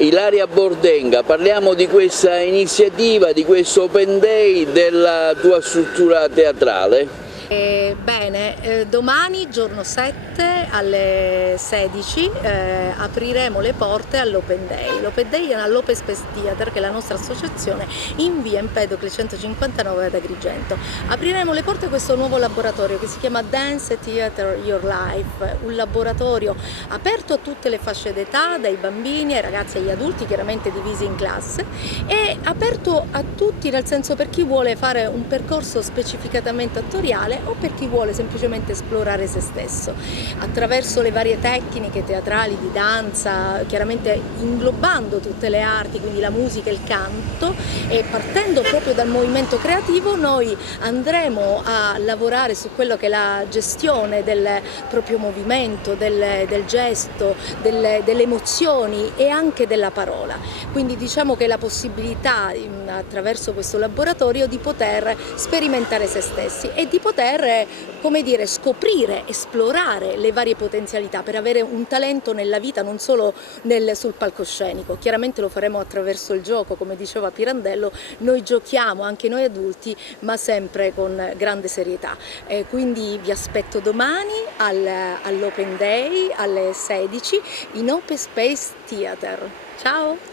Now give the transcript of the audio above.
Ilaria Bordenga, parliamo di questa iniziativa, di questo Open Day della tua struttura teatrale. Domani giorno 7 alle 16 apriremo le porte all'Open Day. L'Open Day è all'Open Space Theater, che è la nostra associazione, in via Empedocle 159 ad Agrigento. Apriremo le porte a questo nuovo laboratorio che si chiama Dance Theater Your Life, un laboratorio aperto a tutte le fasce d'età, dai bambini ai ragazzi agli adulti, chiaramente divisi in classe, e aperto a tutti, nel senso per chi vuole fare un percorso specificatamente attoriale o per chi vuole semplicemente esplorare se stesso attraverso le varie tecniche teatrali, di danza, chiaramente inglobando tutte le arti, quindi la musica e il canto, e partendo proprio dal movimento creativo noi andremo a lavorare su quello che è la gestione del proprio movimento, del gesto, delle emozioni e anche della parola. Quindi diciamo che la possibilità attraverso questo laboratorio di poter sperimentare se stessi e di poter, come dire, scoprire, esplorare le varie potenzialità per avere un talento nella vita, non solo sul palcoscenico. Chiaramente lo faremo attraverso il gioco, come diceva Pirandello, noi giochiamo anche noi adulti, ma sempre con grande serietà. Quindi vi aspetto domani all'Open Day alle 16 in Open Space Theater. Ciao!